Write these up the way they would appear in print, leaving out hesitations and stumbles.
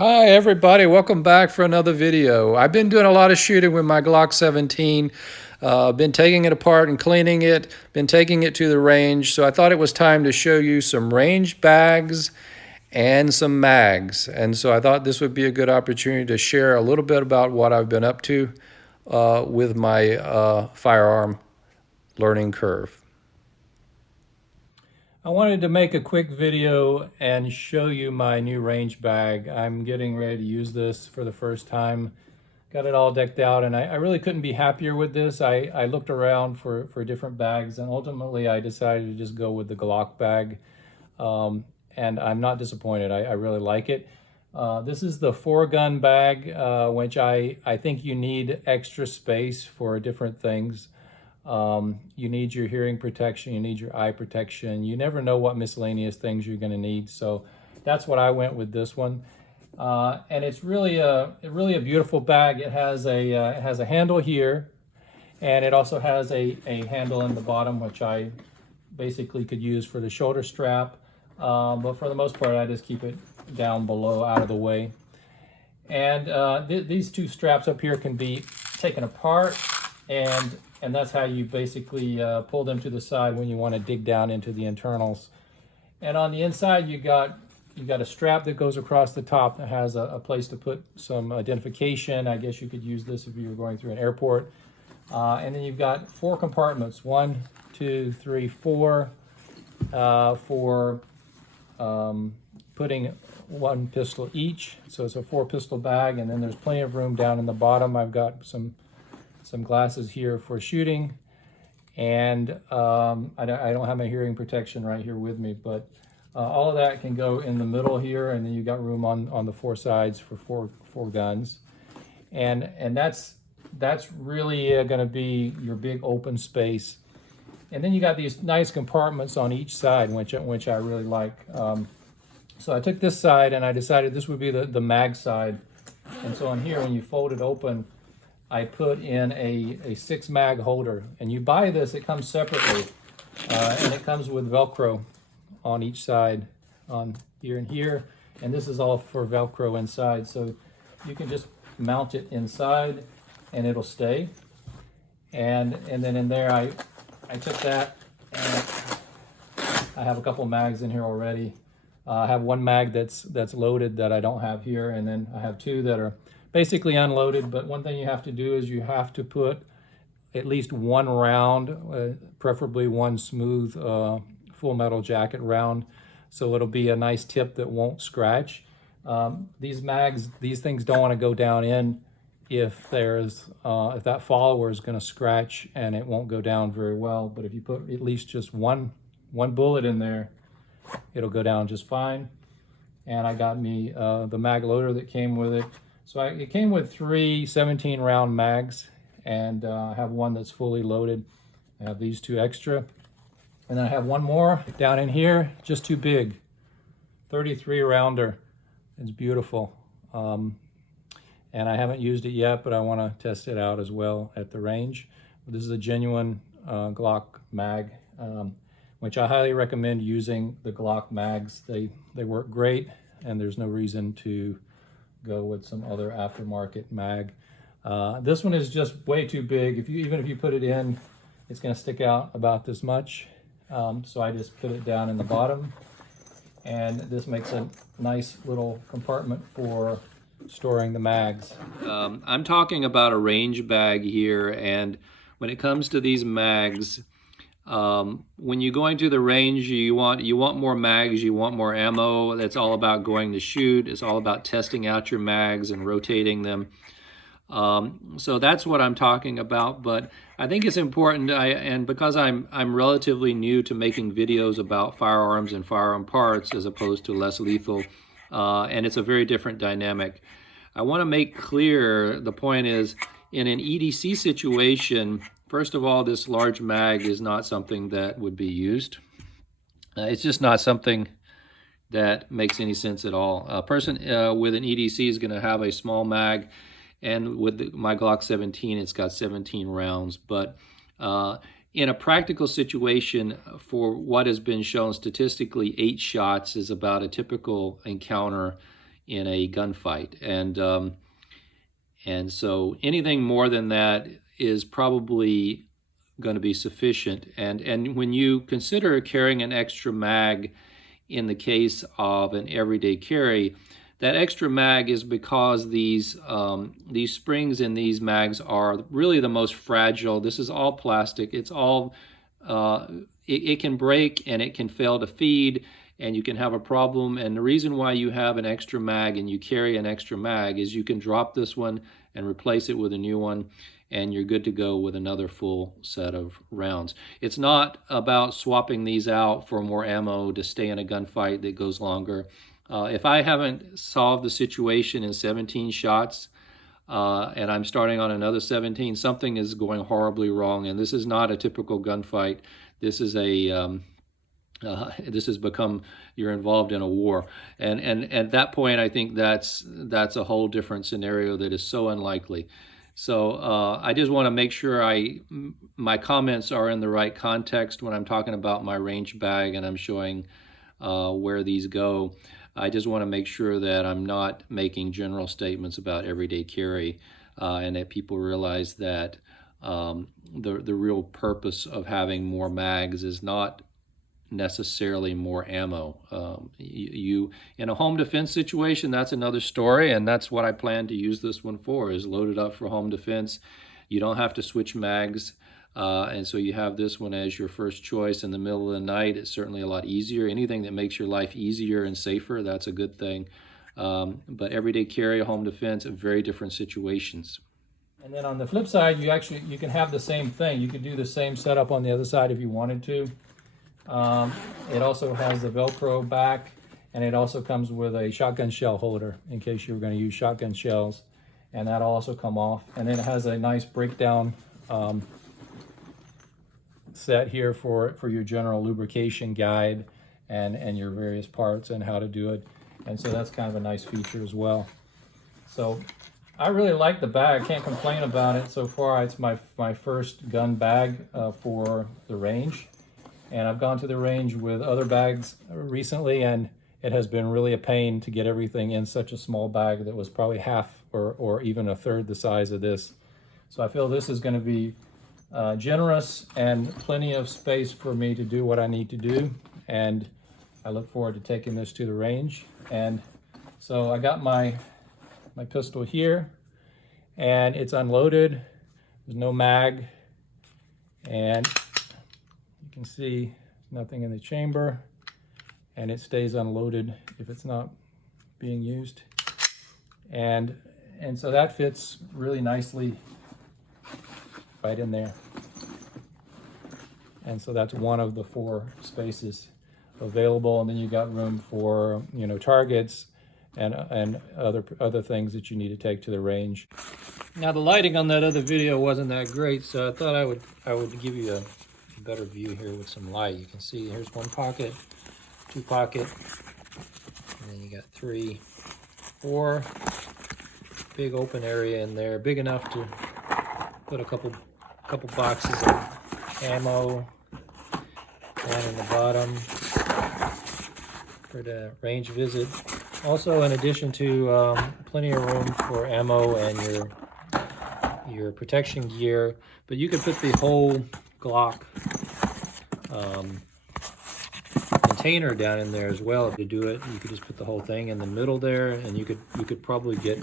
Hi everybody, welcome back for another video. I've been doing a lot of shooting with my Glock 17. Been taking it apart and cleaning it, been taking it to the range, so I thought it was time to show you some range bags and some mags. And so I thought this would be a good opportunity to share a little bit about what I've been up to with my firearm learning curve. I wanted to make a quick video and show you my new range bag. I'm getting ready to use this for the first time. Got it all decked out, and I really couldn't be happier with this. I looked around for different bags, and ultimately I decided to just go with the Glock bag. And I'm not disappointed. I really like it. This is the 4-gun bag, which I think you need extra space for different things. You need your hearing protection, you need your eye protection. You never know what miscellaneous things you're going to need. So that's what I went with this one. And it's really a beautiful bag. It has a handle here, and it also has a handle in the bottom, which I basically could use for the shoulder strap. But for the most part, I just keep it down below, out of the way. And these two straps up here can be taken apart, and that's how you basically pull them to the side when you want to dig down into the internals. And on the inside, you got a strap that goes across the top that has a place to put some identification. I guess you could use this if you were going through an airport. And then you've got 4 compartments, 1, 2, 3, 4, for putting 1 pistol each. So it's a 4-pistol bag, and then there's plenty of room down in the bottom. I've got some glasses here for shooting, and I don't have my hearing protection right here with me, but all of that can go in the middle here, and then you got room on the 4 sides for four guns, and that's really going to be your big open space. And then you got these nice compartments on each side, which I really like. So I took this side, and I decided this would be the mag side. And so on here, when you fold it open, I put in a 6 mag holder. And you buy this, it comes separately, and it comes with Velcro on each side, on here and here. And this is all for Velcro inside, so you can just mount it inside and it'll stay. And then in there, I took that, and I have a couple mags in here already. I have 1 mag that's loaded that I don't have here, and then I have 2 that are basically unloaded. But one thing you have to do is you have to put at least 1 round, preferably 1 smooth full metal jacket round, so it'll be a nice tip that won't scratch. These mags, these things don't want to go down in if that follower is going to scratch, and it won't go down very well. But if you put at least just one bullet in there, it'll go down just fine. And I got me the mag loader that came with it. So it came with 3 17-round mags, and I have 1 that's fully loaded. I have these 2 extra, and then I have 1 more down in here, just too big, 33 rounder. It's beautiful. And I haven't used it yet, but I want to test it out as well at the range. This is a genuine Glock mag, which I highly recommend using the Glock mags. They work great, and there's no reason to go with some other aftermarket mag. This one is just way too big. Even if you put it in, it's going to stick out about this much. So I just put it down in the bottom, and this makes a nice little compartment for storing the mags. I'm talking about a range bag here, and when it comes to these mags, when you're going to the range, you want more mags, you want more ammo. That's all about going to shoot. It's all about testing out your mags and rotating them. So that's what I'm talking about. But I think it's important, and because I'm relatively new to making videos about firearms and firearm parts as opposed to less lethal, and it's a very different dynamic. I want to make clear, the point is, in an EDC situation, first of all, this large mag is not something that would be used. It's just not something that makes any sense at all. A person with an EDC is going to have a small mag, and with my Glock 17, it's got 17 rounds. But in a practical situation, for what has been shown statistically, 8 shots is about a typical encounter in a gunfight. And so anything more than that is probably going to be sufficient. And when you consider carrying an extra mag in the case of an everyday carry, that extra mag is because these springs in these mags are really the most fragile. This is all plastic. It's all it can break and it can fail to feed, and you can have a problem. And the reason why you have an extra mag and you carry an extra mag is you can drop this one and replace it with a new one, and you're good to go with another full set of rounds. It's not about swapping these out for more ammo to stay in a gunfight that goes longer. If I haven't solved the situation in 17 shots and I'm starting on another 17, something is going horribly wrong. And this is not a typical gunfight. This is this has become, you're involved in a war. And at that point, I think that's a whole different scenario that is so unlikely. So I just want to make sure my comments are in the right context when I'm talking about my range bag and I'm showing where these go. I just want to make sure that I'm not making general statements about everyday carry, and that people realize that the real purpose of having more mags is not necessarily more ammo. You in a home defense situation, that's another story, and that's what I plan to use this one for, is loaded up for home defense. You don't have to switch mags, and so you have this one as your first choice in the middle of the night. It's certainly a lot easier. Anything that makes your life easier and safer, that's a good thing. But everyday carry, home defense, very different situations. And then on the flip side, you can have the same thing. You could do the same setup on the other side if you wanted to. It also has the Velcro back, and it also comes with a shotgun shell holder in case you were going to use shotgun shells, and that'll also come off. And then it has a nice breakdown set here for your general lubrication guide and your various parts and how to do it. And so that's kind of a nice feature as well. So I really like the bag. I can't complain about it so far. It's my first gun bag for the range. And I've gone to the range with other bags recently, and it has been really a pain to get everything in such a small bag that was probably half or even a third the size of this. So I feel this is going to be generous and plenty of space for me to do what I need to do. And I look forward to taking this to the range. And so I got my pistol here, and it's unloaded. There's no mag, and you can see nothing in the chamber, and it stays unloaded if it's not being used. And so that fits really nicely right in there. And so that's one of the 4 spaces available, and then you got room for, you know, targets and other things that you need to take to the range. Now the lighting on that other video wasn't that great, so I thought I would give you a better view here with some light. You can see here's 1 pocket, 2 pocket, and then you got 3, 4, big open area in there, big enough to put a couple boxes of ammo down in the bottom for the range visit. Also, in addition to plenty of room for ammo and your protection gear, but you could put the whole Glock container down in there as well. To do it, you could just put the whole thing in the middle there, and you could probably get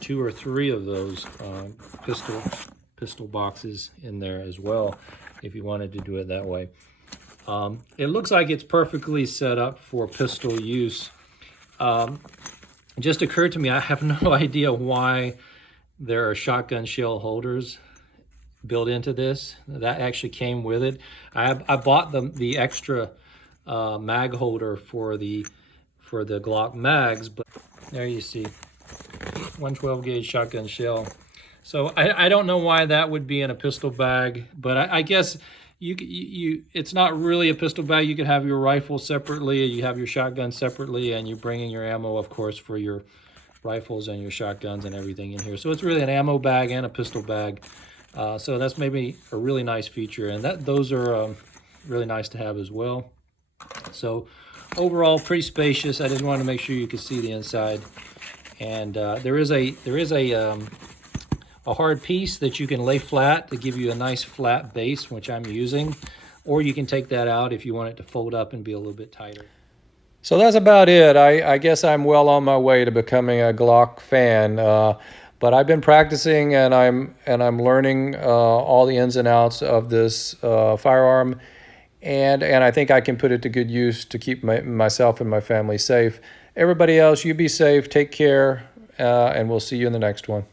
2 or 3 of those pistol boxes in there as well if you wanted to do it that way. It looks like it's perfectly set up for pistol use. It just occurred to me, I have no idea why there are shotgun shell holders built into this. That actually came with it. I bought the extra mag holder for the Glock mags, but there you see 112 gauge shotgun shell. So I don't know why that would be in a pistol bag, but I guess it's not really a pistol bag. You could have your rifle separately, you have your shotgun separately, and you're bringing your ammo, of course, for your rifles and your shotguns and everything in here. So it's really an ammo bag and a pistol bag. So that's maybe a really nice feature, and those are really nice to have as well. So overall pretty spacious. I just wanted to make sure you could see the inside. And there is a hard piece that you can lay flat to give you a nice flat base, which I'm using. Or you can take that out if you want it to fold up and be a little bit tighter. So that's about it. I guess I'm well on my way to becoming a Glock fan. But I've been practicing and I'm learning all the ins and outs of this firearm. And I think I can put it to good use to keep myself and my family safe. Everybody else, you be safe, take care, and we'll see you in the next one.